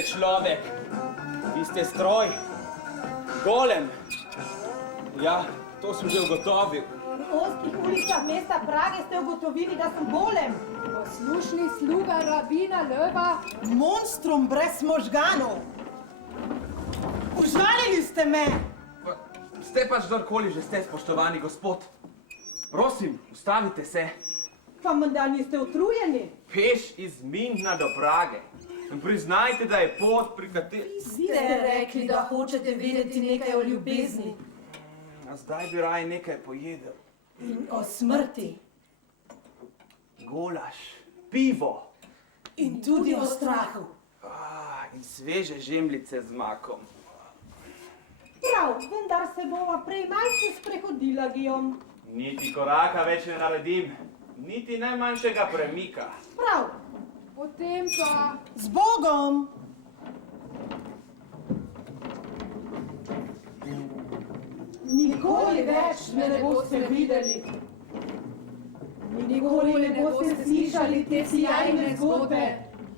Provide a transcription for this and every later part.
niste človek, vi ste stroj, golem. Ja, to sem že ugotovil. V ozkih ulicah mesta Prage ste ugotovili, da sem golem. Poslušni sluga rabina Löwa. Monstrum brez možganov. Užalili ste me. Ste pač kdorkoli že ste, spoštovani gospod. Prosim, ustavite se. Pa menda niste utrujeni. Peš iz Münchna do Prage. Priznajte, da je pot, pri kateri... Ste rekli, da hočete vedeti nekaj o ljubezni. A zdaj bi raje nekaj pojedel. In o smrti. Golaž, pivo. In tudi o strahu. In sveže žemljice z makom. Prav, vendar se bova prej malce sprehodila, Guillaume. Niti koraka več ne naredim, niti najmanjšega premika. Prav. Potem pa... Z Bogom! Nikoli več me ne boste videli. Nikoli ne boste slišali te sjajne zgodbe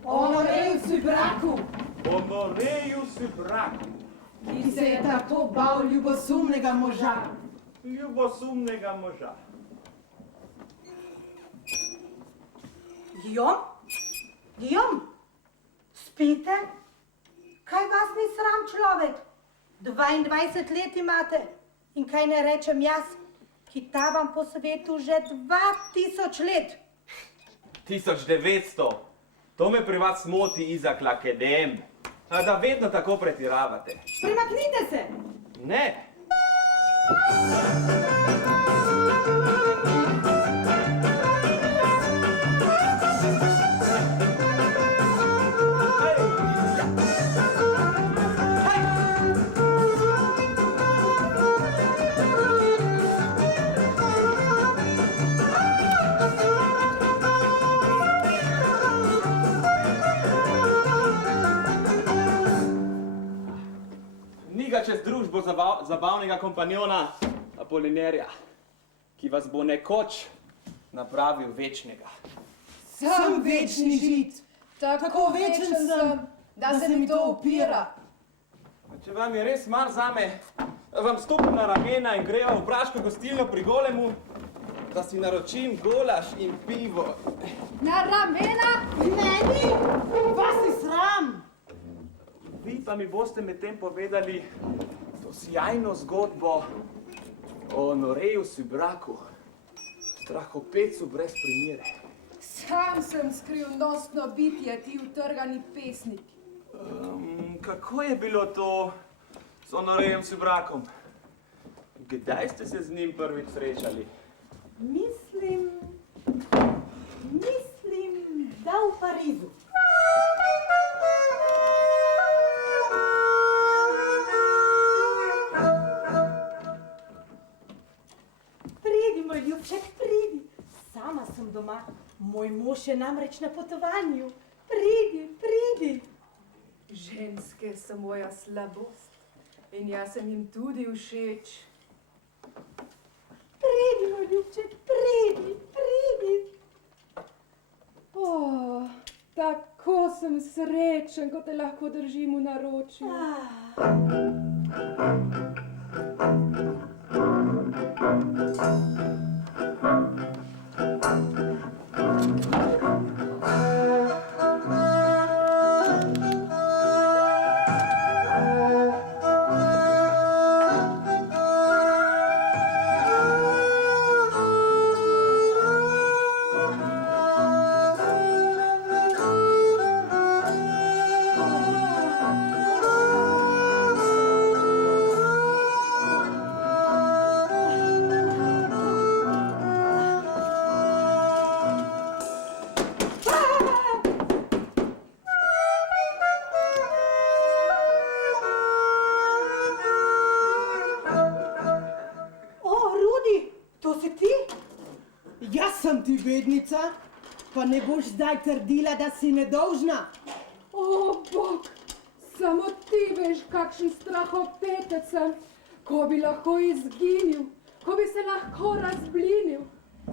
o Noreju Sübraku, O Noreju Sübraku, ki se je tako bal ljubosumnega moža. ljubosumnega moža. Guillaume? Guillaume? Spite? Kaj vas ni sram, človek? 22 let imate. In kaj ne rečem jaz, ki tavam po svetu že 2000 let. 1900. To me pri vas moti, Izak Lakedem. Da vedno tako pretiravate. Premaknite se! Ne. Čez družbo zabavnega kompanjona Apolinerja, ki vas bo nekoč napravil večnega. Sem večni žid, tako večen sem, da se mi to upira. Če vam je res mar zame, vam stopim na ramena in greva v praško gostilno pri Golemu, da si naročim golaž in pivo. Na ramena? Meni? Vas je sram! Vi pa mi boste medtem povedali to sjajno zgodbo o Noreju Sübraku, strahopecu brez primere. Sam sem skrivnostno bitje, ti utrgani pesnik. Kako je bilo to s Norejem Sübrakom? Kdaj ste se z njim prvič srečali? Mislim, da v Parizu. Pridi, moj ljubček, pridi. Sama sem doma. Moj mož je namreč na potovanju. Pridi, pridi. Ženske so moja slabost in jaz sem jim tudi všeč. Pridi, moj ljubček, pridi, pridi. Tako sem srečen, ko te lahko držim v naročju. Ti bednica, pa ne boš zdaj trdila, da si nedolžna. O, Bog, samo ti veš, kakšen strahopetec sem, ko bi lahko izginil, ko bi se lahko razblinil.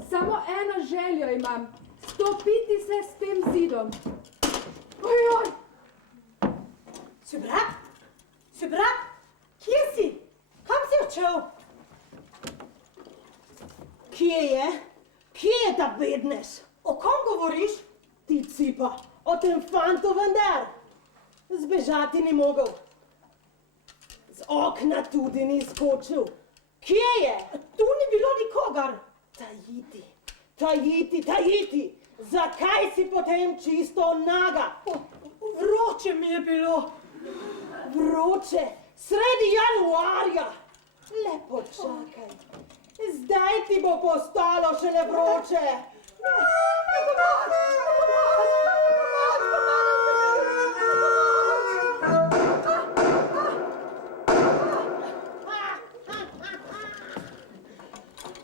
Samo eno željo imam, stopiti se s tem zidom. Ojoj! Si brat? Si brat? Kje si? Kam si odšel? Kje je? Kje je ta bednež? O kom govoriš? Ti cipa, o tem fantu vendar. Zbežati ni mogel. Z okna tudi ni skočil. Kje je? Tu ni bilo nikogar. Tajiti, tajiti, tajiti. Zakaj si potem čisto naga? Vroče mi je bilo. Vroče, sredi januarja. Le počakaj. Zdaj ti bo postalo šele vroče.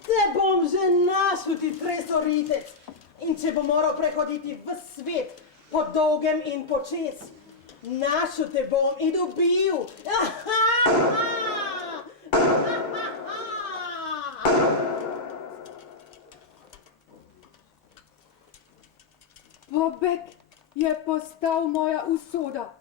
Te bom že našel ti tresoritec. In če bo moral prehoditi v svet po dolgem in počez, našel te bom in dobil. Pobeg je postal moja usoda.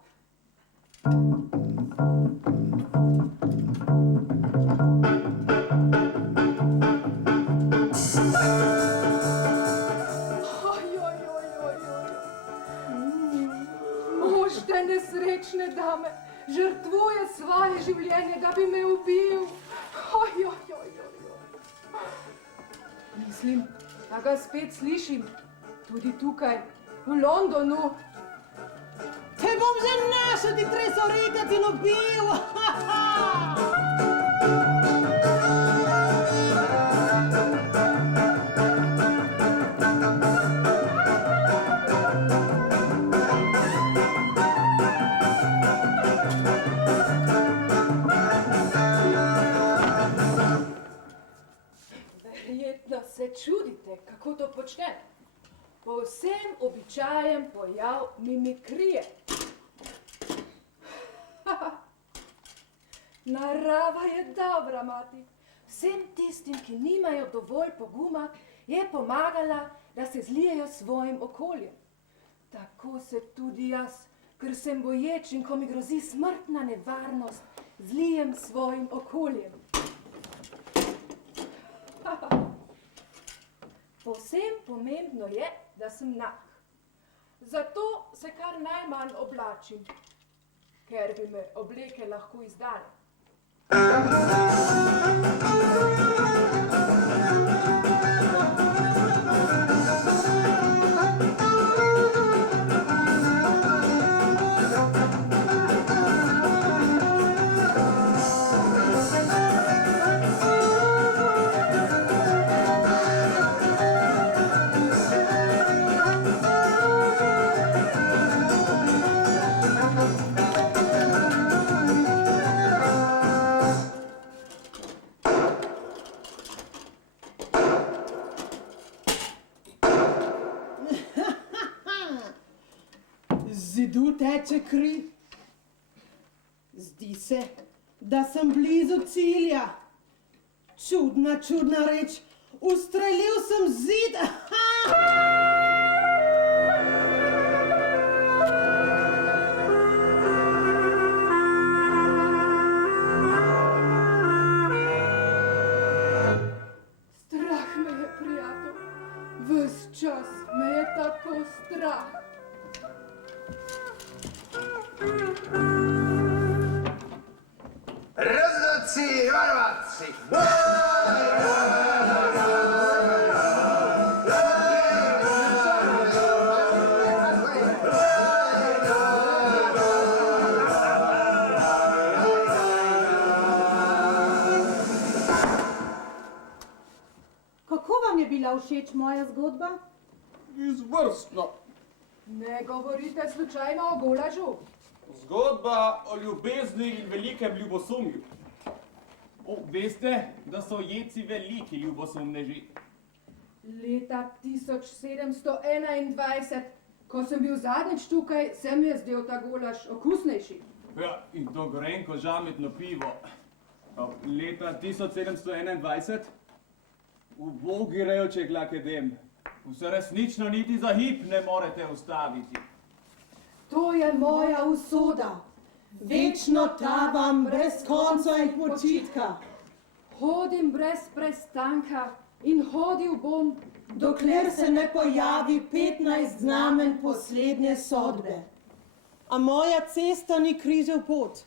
Mož te nesrečne dame žrtvuje svoje življenje, da bi me ubil. Mislim, da ga spet slišim. Tudi tukaj, v Londonu. Te bom že našel ti tresoritec in ubil. Verjetno se čudite, kako to počnem. Povsem običajen pojav mimikrije. Narava je dobra, mati. Vsem tistim, ki nimajo dovolj poguma, je pomagala, da se zlijejo s svojim okoljem. Tako se tudi jaz, ker sem boječ in ko mi grozi smrtna nevarnost, zlijem s svojim okoljem. Povsem pomembno je, da sem nag. Zato se kar najmanj oblačim, ker bi me obleke lahko izdale. Zidu teče kri. Zdi se, da sem blizu cilja. Čudna, čudna reč. Ustrelil sem zid. Strah me je, prijatelj. Ves čas me je tako strah. Razlaci, varvaci! Kako vam je bila všeč moja zgodba? Izvrstno. Ne govorite slučajno o golažu. Zgodba o ljubezni in velikem ljubosumju. Veste, da so jeci veliki ljubosumneži. Leta 1721, ko sem bil zadnjič tukaj, se mi je zdel ta golaž okusnejši. Ja, in to grenko žametno pivo. Leta 1721, ubogi rejoče glakedem. Vse resnično niti za hip ne morete ustaviti. To je moja usoda. Večno tavam brez konca in počitka, Hodim brez prestanka in hodil bom, dokler se ne pojavi 15 znamen poslednje sodbe. A moja cesta ni križev pot,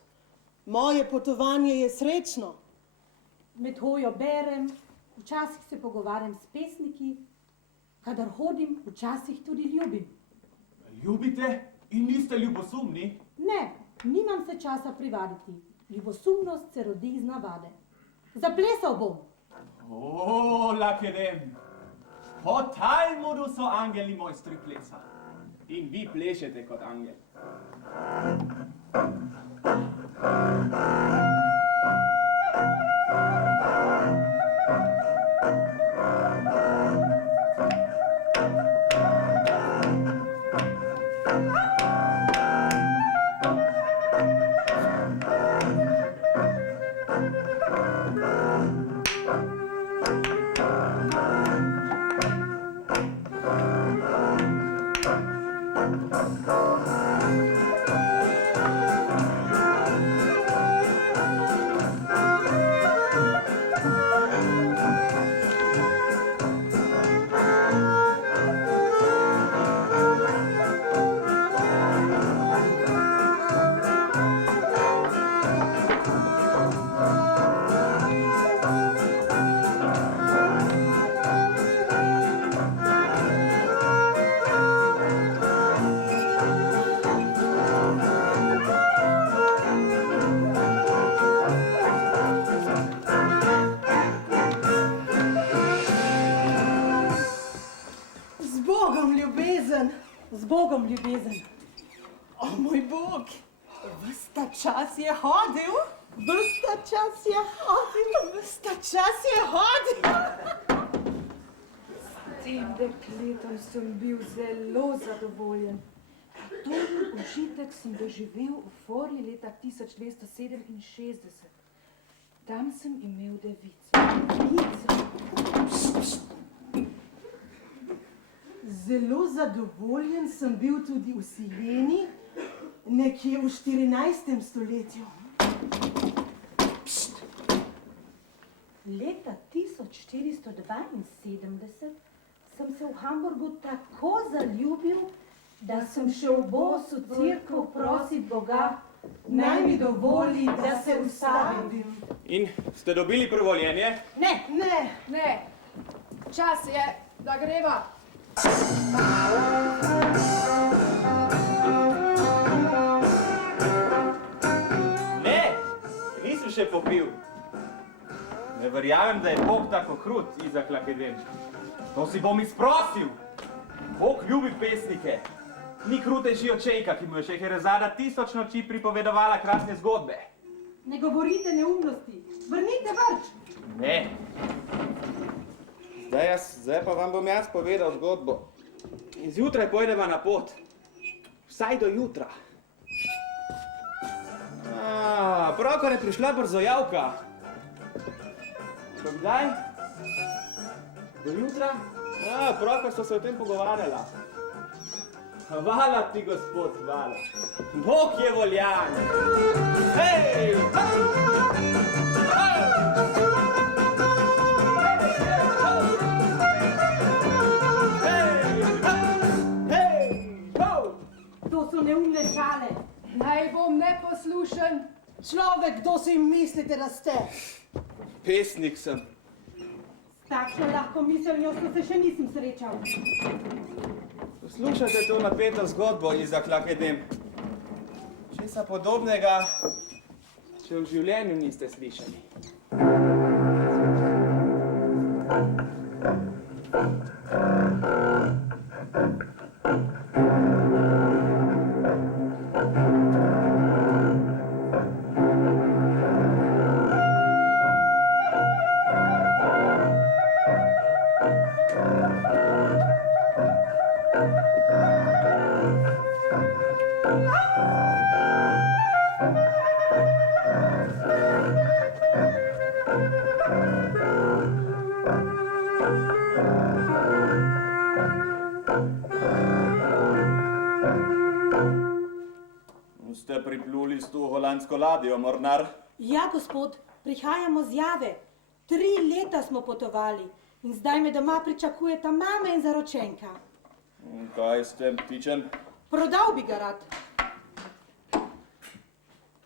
moje potovanje je srečno. Med hojo berem, včasih se pogovarjam s pesniki, kadar hodim, včasih tudi ljubim. Ljubite in niste ljubosumni? Ne, nimam se časa privaditi. Ljubosumnost se rodi iz navade. Zaplesal bom. O, Lakedem, po Talmudu so angeli mojstri plesa. In vi plešete kot angel. Z Bogom, ljubezen. O moj Bog, ves ta čas je hodil, ves ta čas je hodil, ves ta čas je hodil. S tem dekletom sem bil zelo zadovoljen. Dober užitek sem doživel v Forli leta 1267. Tam sem imel devico. Zelo zadovoljen sem bil tudi v Sijeni, nekje v 14. stoletju. Leta 1472 sem se v Hamburgu tako zaljubil, da sem šel bos v cerkev prosit Boga, naj mi dovoli, da se ustavim. In ste dobili privoljenje? Ne, Ne, Ne, čas je, da greva. Ne, nisem še popil. Ne verjamem, da je Bog tako krut, Izak Lakedem. To si bom izprosil. Bog ljubi pesnike. Ni krutejši od Čejka, ki mu je Šeherezada 1000 noči pripovedovala krasne zgodbe. ne govorite neumnosti. Vrnite vrč. Ne. Zdaj pa vam bom jaz povedal zgodbo. In zjutraj pojdeva na pot. Vsaj do jutra. Pravkar je prišla brzojavka. Do kdaj? Do jutra? Pravkar so se o tem pogovarjala. Hvala ti, gospod, hvala. Bog je voljan. Hej! To so neumne šale. Naj bom neposlušen. človek, kdo si mislite, da ste? Pesnik sem. S takšno lahko miselnostjo se še nisem srečal. Poslušajte to napeto zgodbo, Izak Lakedem. Česa podobnega, če v življenju niste slišali. Ste pripluli s to holandsko ladjo, mornar? Ja, gospod, prihajamo z Jave. 3 leta smo potovali in zdaj me doma pričakujeta mama in zaročenka. Kaj s tem ptičem? Prodal bi ga rad.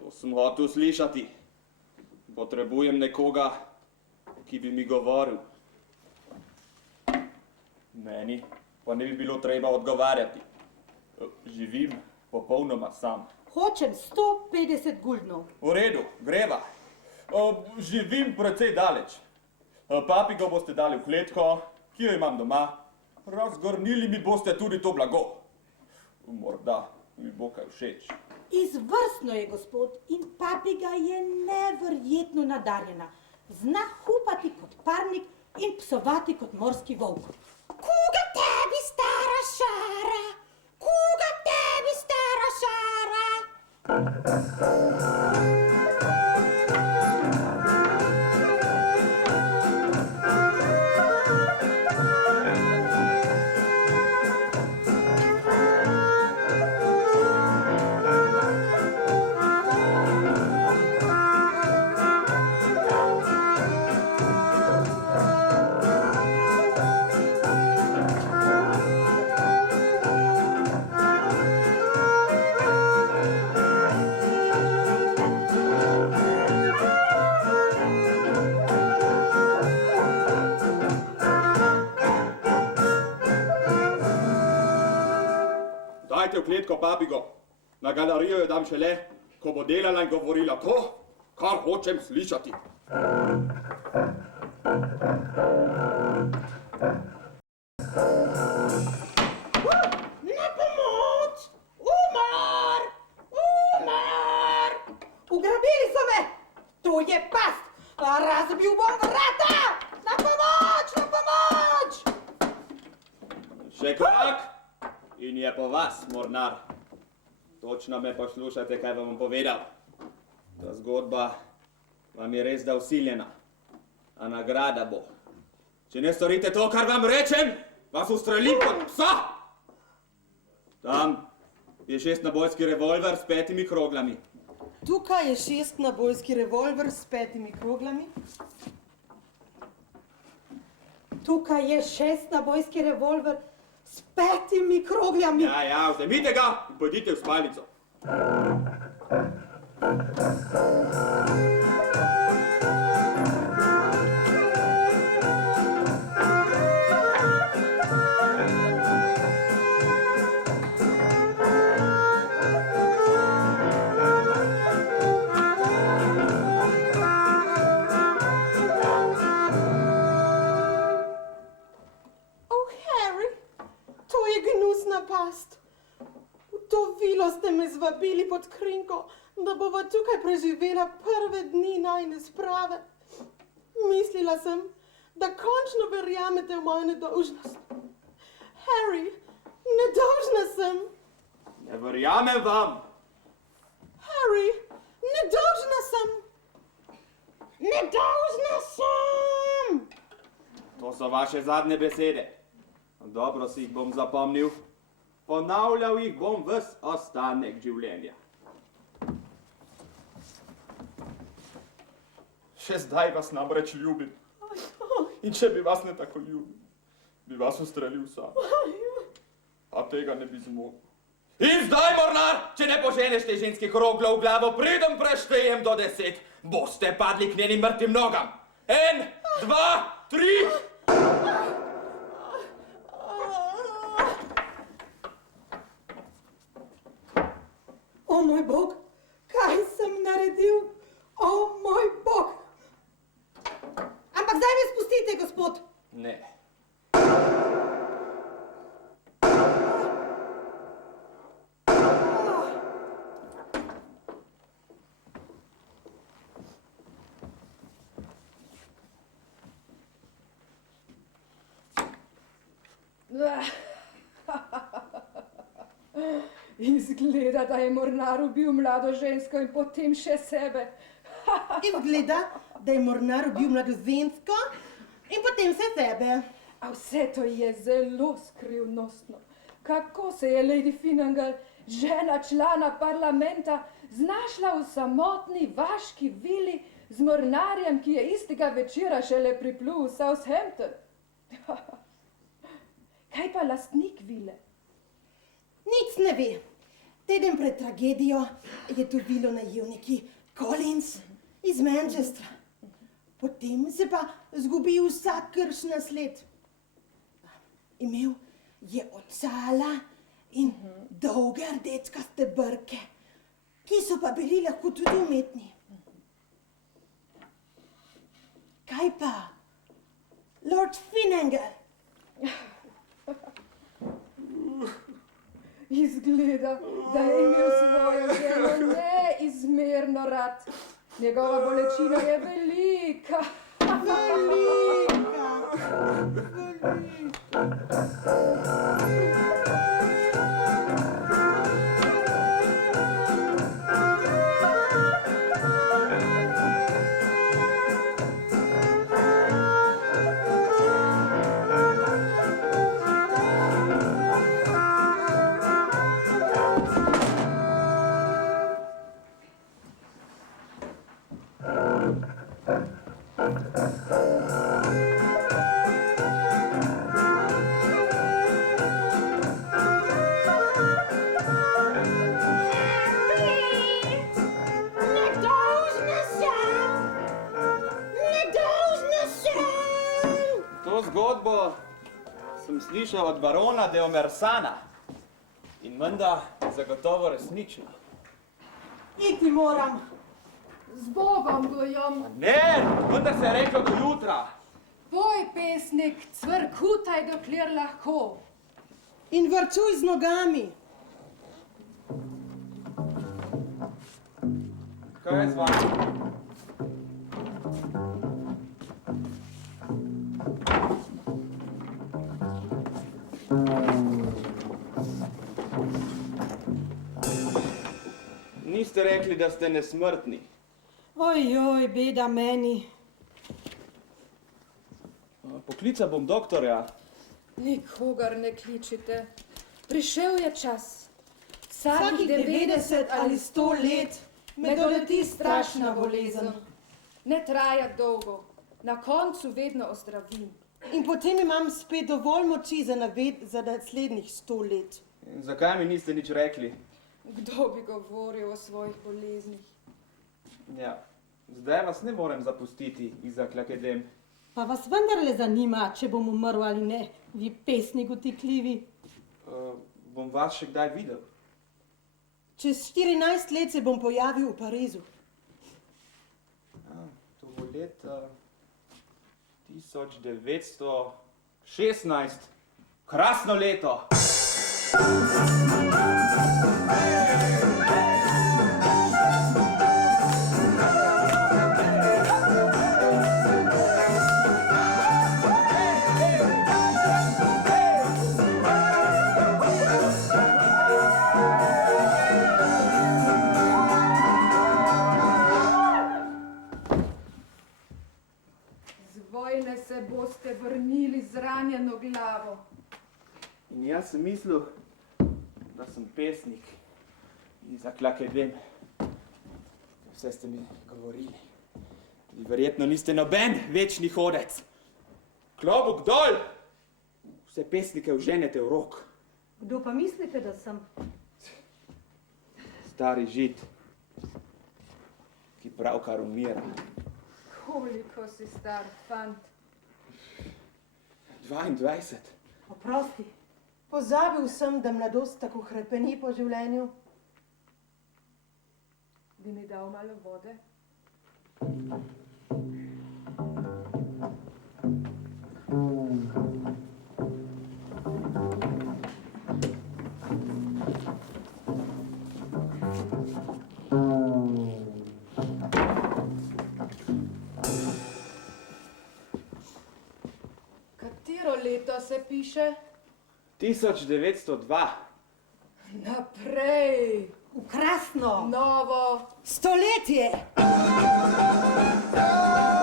To sem hotel slišati. Potrebujem nekoga, ki bi mi govoril. Meni pa ne bi bilo treba odgovarjati. Živim popolnoma sam. Hočem 150 guldnov. V redu, greva. Živim precej daleč. Papigo boste dali v kletko, ki jo imam doma. Razgrnili mi boste tudi to blago. Morda mi bo kaj všeč. Izvrstno je, gospod, in papiga je neverjetno nadarjena. Zna hupati kot parnik in psovati kot morski volk. Kuga tebi, stara šara? Kuga tebi, stara šara? Dajte v kletko, papigo. Na galerijo jo dam šele, ko bo delala in govorila to, kar hočem slišati. Na pomoč! Umor! Umor! Ugrabili so me! To je past! Razbil bom vrata! Na pomoč! Na pomoč! Še korak in je po vas, mornar. Točno me poslušajte, kaj vam bom povedal. Ta zgodba vam je res da vsiljena, a nagrada bo. Če ne storite to, kar vam rečem, vas ustrelim kot psa! Tam je 6-nabojski revolver s 5 kroglami. Tukaj je 6-nabojski revolver s 5 kroglami. Tukaj je 6-nabojski revolver s 5 krogljami. Ja, vzemite ga in pojdite v spalnico. Past. V to vilo ste me zvabili pod krinko, da bova tukaj preživela prve dni najine sprave. Mislila sem, da končno verjamete v mojo nedolžnost. Harry, nedolžna sem. Ne verjamem vam. Harry, nedolžna sem. Nedolžna sem. To so vaše zadnje besede. Dobro si jih bom zapomnil. Ponavljal jih bom ves ostanek življenja. Še zdaj vas namreč ljubim. In če bi vas ne tako ljubil, bi vas ustrelil sam. A tega ne bi zmogel. In zdaj, mornar, če ne poženeš te ženske kroglo v glavo, preden preštejem do 10, boste padli k njenim mrtvim nogam. 1, 2, 3... O moj Bog, kaj sem naredil? O moj Bog! Ampak zdaj me spustite, gospod. Ne. Izgleda, da je mornar ubil mlado žensko in potem še sebe. Izgleda, da je mornar ubil mlado žensko in potem še sebe. A vse to je zelo skrivnostno. Kako se je Lady Finnegan, žena člana parlamenta, znašla v samotni vaški vili z mornarjem, ki je istega večera šele priplul v Southampton. Kaj pa lastnik vile? Nic ne ve. Teden pred tragedijo je to vilo najel neki Collins iz Manchestra. Potem se pa zgubi vsakršna sled. Imel je ocala in dolge rdečkaste brke, ki so pa bili lahko tudi umetni. Kaj pa? Lord Finnegan. Izgleda, da je imel svojo ženo neizmerno rad. Njegova bolečina je velika. To zgodbo sem slišal od barona de Omersana in menda je zagotovo resnična. Iti moram. Z Bogom, Guillaume. Ne, vendar se je rekel do jutra. Poj, pesnik, cvrkutaj, dokler lahko. In varčuj z nogami. Kaj je z vami? Niste rekli, da ste nesmrtni. Ojoj, beda meni. Poklical bom doktorja. Nikogar ne kličite. Prišel je čas. Vsakih 90 ali 100 let me doleti strašna bolezen. Ne traja dolgo. Na koncu vedno ozdravim. In potem imam spet dovolj moči za naslednjih 100 let. In zakaj mi niste nič rekli? Kdo bi govoril o svojih boleznih? Ja, zdaj vas ne morem zapustiti, Izak Lakedem. Pa vas vendarle zanima, če bom umrl ali ne, vi pesnik utikljivi. Bom vas še kdaj videl? Čez 14 let se bom pojavil v Parizu. To bo leta 1916. Krasno leto! Se boste vrnili z ranjeno glavo. In jaz sem mislil, da sem pesnik, Izak Lakedem. Vse ste mi govorili. Vi verjetno niste noben večni hodec. Klobuk dol! Vse pesnike vženete v rok. Kdo pa mislite, da sem? Stari žid, ki pravkar umira. Koliko si star, fant? 22. Oprosti, pozabil sem, da mladost tako hrepeni po življenju. Bi mi dal malo vode? Katero leto se piše? 1902. Naprej! Krasno! Novo! Stoletje! Oh!